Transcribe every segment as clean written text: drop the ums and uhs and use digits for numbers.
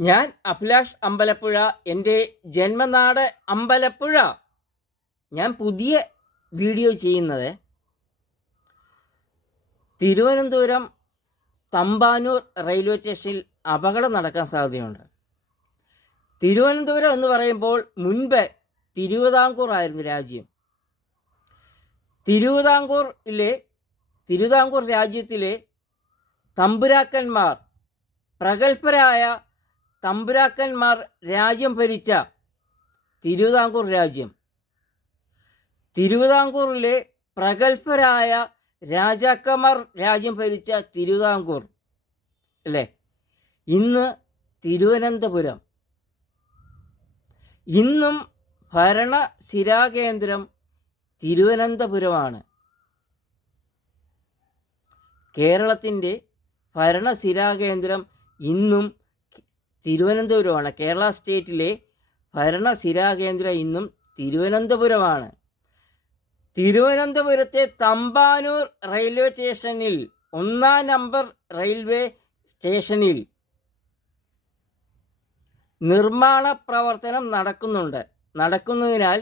ഞാൻ അഭിലാഷ് അമ്പലപ്പുഴ. എൻ്റെ ജന്മനാട് അമ്പലപ്പുഴ. ഞാൻ പുതിയ വീഡിയോ ചെയ്യുന്നത് തിരുവനന്തപുരം തമ്പാനൂർ റെയിൽവേ സ്റ്റേഷനിൽ അപകടം നടക്കാൻ സാധ്യതയുണ്ട്. തിരുവനന്തപുരം എന്ന് പറയുമ്പോൾ മുൻപ് തിരുവിതാംകൂർ ആയിരുന്നു രാജ്യം. തിരുവിതാംകൂർ രാജ്യത്തിലെ തമ്പുരാക്കന്മാർ, പ്രഗത്ഭരായ തമ്പുരാക്കന്മാർ രാജ്യം ഭരിച്ച തിരുവിതാംകൂർ രാജ്യം, തിരുവിതാംകൂറിലെ പ്രഗത്ഭരായ രാജാക്കന്മാർ രാജ്യം ഭരിച്ച തിരുവിതാംകൂർ അല്ലേ. ഇന്ന് തിരുവനന്തപുരം, ഇന്നും ഭരണസിരാകേന്ദ്രം തിരുവനന്തപുരമാണ്. കേരളത്തിൻ്റെ ഭരണസിരാകേന്ദ്രം ഇന്നും തിരുവനന്തപുരമാണ്. കേരള സ്റ്റേറ്റിലെ ഭരണസിരാകേന്ദ്രം ഇന്നും തിരുവനന്തപുരമാണ്. തിരുവനന്തപുരത്തെ തമ്പാനൂർ റെയിൽവേ സ്റ്റേഷനിൽ, 1-ാം നമ്പർ റെയിൽവേ സ്റ്റേഷനിൽ നിർമ്മാണ പ്രവർത്തനം നടക്കുന്നതിനാൽ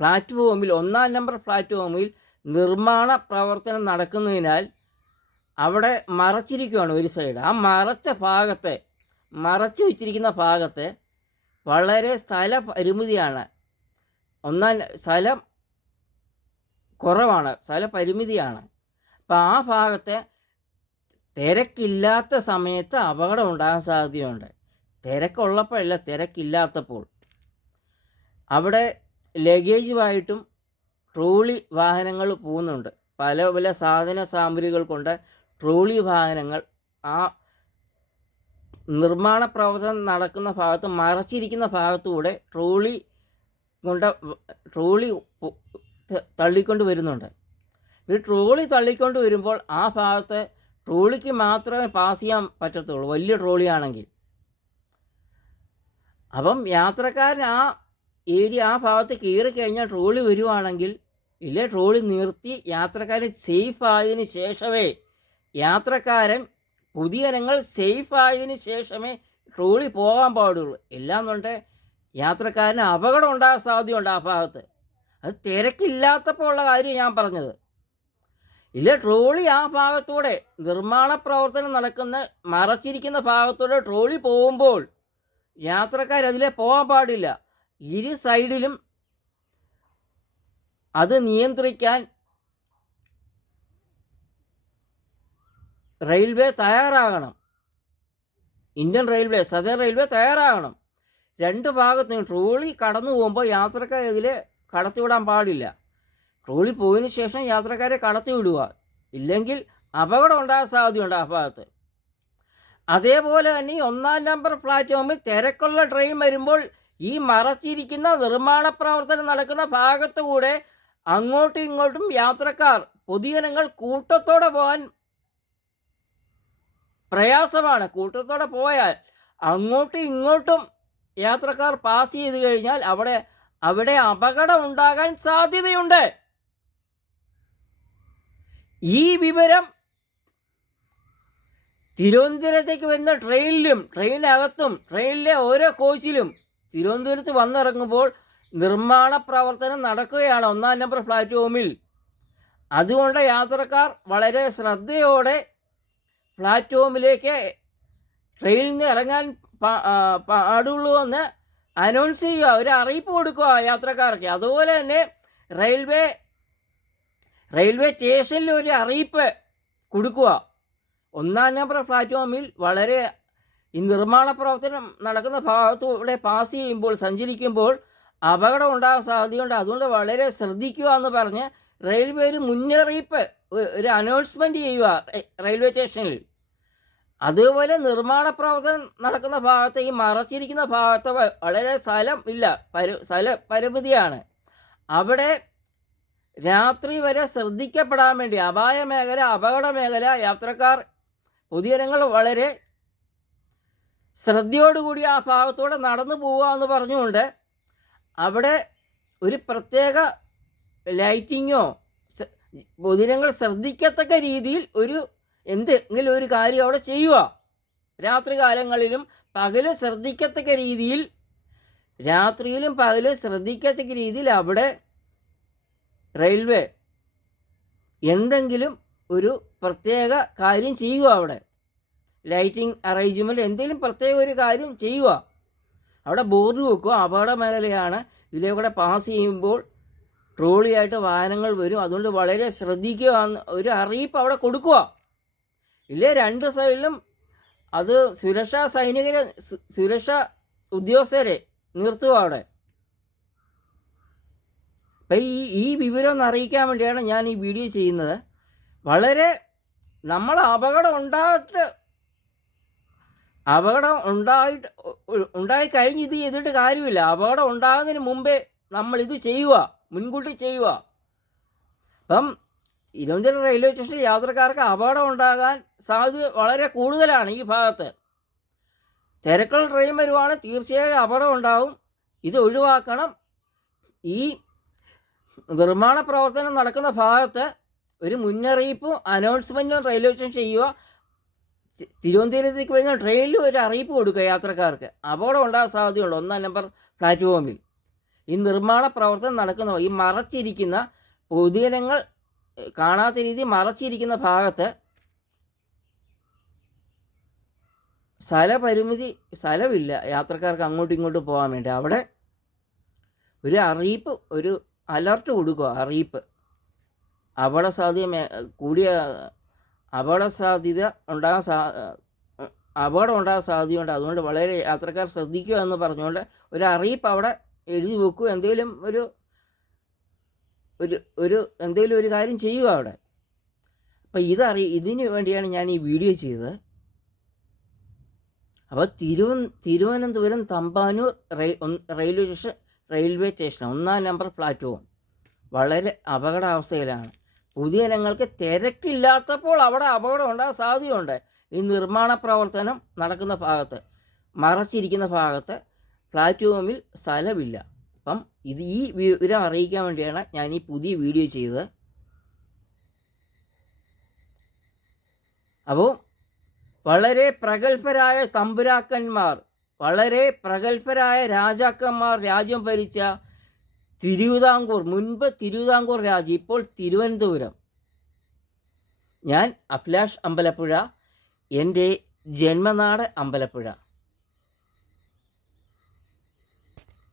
പ്ലാറ്റ്ഫോമിൽ 1-ാം നമ്പർ പ്ലാറ്റ്ഫോമിൽ നിർമ്മാണ പ്രവർത്തനം നടക്കുന്നതിനാൽ അവിടെ മറച്ചിരിക്കുകയാണ് ഒരു സൈഡ്. ആ മറച്ചു വച്ചിരിക്കുന്ന ഭാഗത്ത് വളരെ സ്ഥല പരിമിതിയാണ്. സ്ഥലം കുറവാണ്, സ്ഥലപരിമിതിയാണ്. അപ്പം ആ ഭാഗത്തെ തിരക്കില്ലാത്ത സമയത്ത് അപകടം ഉണ്ടാകാൻ സാധ്യതയുണ്ട്. തിരക്കുള്ളപ്പോഴല്ല, തിരക്കില്ലാത്തപ്പോൾ. അവിടെ ലഗേജുമായിട്ടും ട്രോളി വാഹനങ്ങൾ പോകുന്നുണ്ട്. പല പല സാധന സാമഗ്രികൾ കൊണ്ട് ട്രോളി വാഹനങ്ങൾ ആ നിർമ്മാണ പ്രവർത്തനം നടക്കുന്ന ഭാഗത്ത്, മറച്ചിരിക്കുന്ന ഭാഗത്തുകൂടെ ട്രോളി തള്ളിക്കൊണ്ട് വരുന്നുണ്ട്. ഈ ട്രോളി തള്ളിക്കൊണ്ട് വരുമ്പോൾ ആ ഭാഗത്ത് ട്രോളിക്ക് മാത്രമേ പാസ് ചെയ്യാൻ പറ്റത്തുള്ളൂ, വലിയ ട്രോളിയാണെങ്കിൽ. അപ്പം യാത്രക്കാരൻ ആ ഭാഗത്ത് കയറി കഴിഞ്ഞാൽ ട്രോളി വരുവാണെങ്കിൽ, ഇല്ലേ ട്രോളി നിർത്തി യാത്രക്കാരൻ സേഫായതിനു ശേഷമേ പൊതുജനങ്ങൾ സേഫായതിനു ശേഷമേ ട്രോളി പോകാൻ പാടുള്ളൂ. എല്ലാന്നുണ്ട് യാത്രക്കാരന് അപകടം ഉണ്ടാകാൻ സാധ്യതയുണ്ട് ആ ഭാഗത്ത്. അത് തിരക്കില്ലാത്തപ്പോൾ ഉള്ള കാര്യം ഞാൻ പറഞ്ഞത്. ഇല്ല, ട്രോളി ആ ഭാഗത്തൂടെ, നിർമ്മാണ പ്രവർത്തനം നടക്കുന്ന മറച്ചിരിക്കുന്ന ഭാഗത്തൂടെ ട്രോളി പോകുമ്പോൾ യാത്രക്കാർ അതിലെ പോകാൻ പാടില്ല. ഇരു സൈഡിലും അത് നിയന്ത്രിക്കാൻ റെയിൽവേ തയ്യാറാകണം. ഇന്ത്യൻ റെയിൽവേ, സദേൺ റെയിൽവേ തയ്യാറാകണം. രണ്ട് ഭാഗത്തും ട്രോളി കടന്നു പോകുമ്പോൾ യാത്രക്കാരെ ഇതിൽ കടത്തിവിടാൻ പാടില്ല. ട്രോളി പോയതിനു ശേഷം യാത്രക്കാരെ കടത്തിവിടുക, ഇല്ലെങ്കിൽ അപകടം ഉണ്ടാകാൻ സാധ്യതയുണ്ട് ആ ഭാഗത്ത്. അതേപോലെ തന്നെ 1-ാം നമ്പർ പ്ലാറ്റ്ഫോമിൽ തിരക്കുള്ള ട്രെയിൻ വരുമ്പോൾ ഈ മറച്ചിരിക്കുന്ന നിർമ്മാണ പ്രവർത്തനം നടക്കുന്ന ഭാഗത്തുകൂടെ അങ്ങോട്ടും ഇങ്ങോട്ടും യാത്രക്കാർ, പൊതുജനങ്ങൾ കൂട്ടത്തോടെ പോകാൻ പ്രയാസമാണ്. കൂട്ടത്തോടെ പോയാൽ അങ്ങോട്ടും ഇങ്ങോട്ടും യാത്രക്കാർ പാസ് ചെയ്ത് കഴിഞ്ഞാൽ അവിടെ അപകടം ഉണ്ടാകാൻ സാധ്യതയുണ്ട്. ഈ വിവരം തിരുവനന്തപുരത്തേക്ക് വരുന്ന ട്രെയിനിനകത്തും ട്രെയിനിലെ ഓരോ കോച്ചിലും തിരുവനന്തപുരത്ത് വന്നിറങ്ങുമ്പോൾ നിർമ്മാണ പ്രവർത്തനം നടക്കുകയാണ് 1-ാം നമ്പർ പ്ലാറ്റ്ഫോമിൽ. അതുകൊണ്ട് യാത്രക്കാർ വളരെ ശ്രദ്ധയോടെ പ്ലാറ്റ്ഫോമിലേക്ക് ട്രെയിനിൽ നിന്ന് ഇറങ്ങാൻ പാടുള്ളൂ എന്ന് അനൗൺസ് ചെയ്യുക, ഒരു അറിയിപ്പ് കൊടുക്കുക യാത്രക്കാർക്ക്. അതുപോലെ തന്നെ റെയിൽവേ സ്റ്റേഷനിൽ ഒരു അറിയിപ്പ് കൊടുക്കുക. 1-ാം നമ്പർ പ്ലാറ്റ്ഫോമിൽ വളരെ ഈ നിർമ്മാണ പ്രവർത്തനം നടക്കുന്ന ഭാഗത്തൂടെ പാസ് ചെയ്യുമ്പോൾ, സഞ്ചരിക്കുമ്പോൾ അപകടം ഉണ്ടാകാൻ സാധ്യതയുണ്ട്. അതുകൊണ്ട് വളരെ ശ്രദ്ധിക്കുക എന്ന് പറഞ്ഞ് റെയിൽവേ ഒരു മുന്നറിയിപ്പ്, ഒരു അനൗൺസ്മെൻറ്റ് ചെയ്യുക റെയിൽവേ സ്റ്റേഷനിൽ. അതുപോലെ നിർമ്മാണ പ്രവർത്തനം നടക്കുന്ന ഭാഗത്ത്, ഈ മറച്ചിരിക്കുന്ന ഭാഗത്ത് വളരെ സ്ഥല പരിമിതിയാണ്. അവിടെ രാത്രി വരെ ശ്രദ്ധിക്കപ്പെടാൻ വേണ്ടി അപകട മേഖല യാത്രക്കാർ, പൊതുജനങ്ങൾ വളരെ ശ്രദ്ധയോടുകൂടി ആ ഭാഗത്തൂടെ നടന്നു പോവുക എന്ന് പറഞ്ഞുകൊണ്ട് അവിടെ ഒരു പ്രത്യേക ലൈറ്റിങ്ങോ പൊതുജനങ്ങൾ ശ്രദ്ധിക്കത്തക്ക രീതിയിൽ ഒരു എന്തെങ്കിലും ഒരു കാര്യം അവിടെ ചെയ്യുക. രാത്രി കാലങ്ങളിലും പകലും ശ്രദ്ധിക്കത്തക്ക രീതിയിൽ, രാത്രിയിലും പകലും ശ്രദ്ധിക്കത്തക്ക രീതിയിൽ അവിടെ റെയിൽവേ എന്തെങ്കിലും ഒരു പ്രത്യേക കാര്യം ചെയ്യുക. അവിടെ ലൈറ്റിംഗ് അറേഞ്ച്മെൻറ്റ് എന്തെങ്കിലും പ്രത്യേക ഒരു കാര്യം ചെയ്യുക. അവിടെ ബോർഡ് വെക്കുക, അപകട മേഖലയാണ്, ഇതിലെ കൂടെ പാസ് ചെയ്യുമ്പോൾ ട്രോളിയായിട്ട് വാഹനങ്ങൾ വരും, അതുകൊണ്ട് വളരെ ശ്രദ്ധിക്കുക എന്ന് ഒരു അറിയിപ്പ് അവിടെ കൊടുക്കുക. ഇല്ലേ രണ്ട് സൈഡിലും അത് സുരക്ഷാ ഉദ്യോഗസ്ഥരെ നിർത്തുക അവിടെ. അപ്പം ഈ വിവരം ഒന്ന് അറിയിക്കാൻ വേണ്ടിയാണ് ഞാൻ ഈ വീഡിയോ ചെയ്യുന്നത്. വളരെ നമ്മൾ അപകടം ഉണ്ടായി കഴിഞ്ഞ് ഇത് ചെയ്തിട്ട് കാര്യമില്ല. അപകടം ഉണ്ടാകുന്നതിന് മുമ്പേ നമ്മളിത് ചെയ്യുക, മുൻകൂട്ടി ചെയ്യുക. അപ്പം തിരുവനന്തപുരം റെയിൽവേ സ്റ്റേഷനിൽ യാത്രക്കാർക്ക് അപകടം ഉണ്ടാകാൻ സാധ്യത വളരെ കൂടുതലാണ്. ഈ ഭാഗത്ത് തിരക്കുള്ള ട്രെയിൻ വരുവാണ്, തീർച്ചയായും അപകടം ഉണ്ടാകും. ഇത് ഒഴിവാക്കണം. ഈ നിർമ്മാണ പ്രവർത്തനം നടക്കുന്ന ഭാഗത്ത് ഒരു മുന്നറിയിപ്പും അനൗൺസ്മെൻറ്റും റെയിൽവേ സ്റ്റേഷൻ ചെയ്യുക. തിരുവനന്തപുരത്തേക്ക് വരുന്ന ട്രെയിനിൽ ഒരു അറിയിപ്പ് കൊടുക്കുക യാത്രക്കാർക്ക്. അപകടം ഉണ്ടാകാൻ സാധ്യതയുണ്ട് 1-ാം നമ്പർ പ്ലാറ്റ്ഫോമിൽ. ഈ നിർമ്മാണ പ്രവർത്തനം നടക്കുന്ന ഈ മറച്ചിരിക്കുന്ന പൊതുജനങ്ങൾ കാണാത്ത രീതിയിൽ മറച്ചിരിക്കുന്ന ഭാഗത്ത് സ്ഥലമില്ല യാത്രക്കാർക്ക് അങ്ങോട്ടും ഇങ്ങോട്ടും പോകാൻ വേണ്ടി. അവിടെ ഒരു അറിയിപ്പ്, ഒരു അലർട്ട് കൊടുക്കുക. അറിയിപ്പ് അപകട ഉണ്ടാകാൻ സാധ്യതയുണ്ട്, അതുകൊണ്ട് വളരെ യാത്രക്കാർ ശ്രദ്ധിക്കുക എന്ന് പറഞ്ഞുകൊണ്ട് ഒരു അറിയിപ്പ് അവിടെ എഴുതി വെക്കുക. എന്തെങ്കിലും ഒരു കാര്യം ചെയ്യുക അവിടെ. അപ്പം ഇതിന് വേണ്ടിയാണ് ഞാൻ ഈ വീഡിയോ ചെയ്തത്. അപ്പോൾ Thiruvananthapuram Thampanoor railway station 1-ാം number platform വളരെ അപകടാവസ്ഥയിലാണ്. പൊതുജനങ്ങൾക്ക് തിരക്കില്ലാത്തപ്പോൾ അവിടെ അപകടം ഉണ്ടാകാൻ സാധ്യതയുണ്ട്. ഈ നിർമ്മാണ പ്രവർത്തനം നടക്കുന്ന ഭാഗത്ത്, മറച്ചിരിക്കുന്ന ഭാഗത്ത് പ്ലാറ്റ്ഫോമിൽ സ്ഥലമില്ല. അപ്പം ഈ വിവരം അറിയിക്കാൻ വേണ്ടിയാണ് ഞാൻ ഈ പുതിയ വീഡിയോ ചെയ്തത്. അപ്പോൾ വളരെ പ്രഗത്ഭരായ തമ്പുരാക്കന്മാർ, വളരെ പ്രഗത്ഭരായ രാജാക്കന്മാർ രാജ്യം ഭരിച്ച തിരുവിതാംകൂർ, മുൻപ് തിരുവിതാംകൂർ രാജ്യം, ഇപ്പോൾ തിരുവനന്തപുരം. ഞാൻ അഭിലാഷ് അമ്പലപ്പുഴ, എൻ്റെ ജന്മനാട് അമ്പലപ്പുഴ.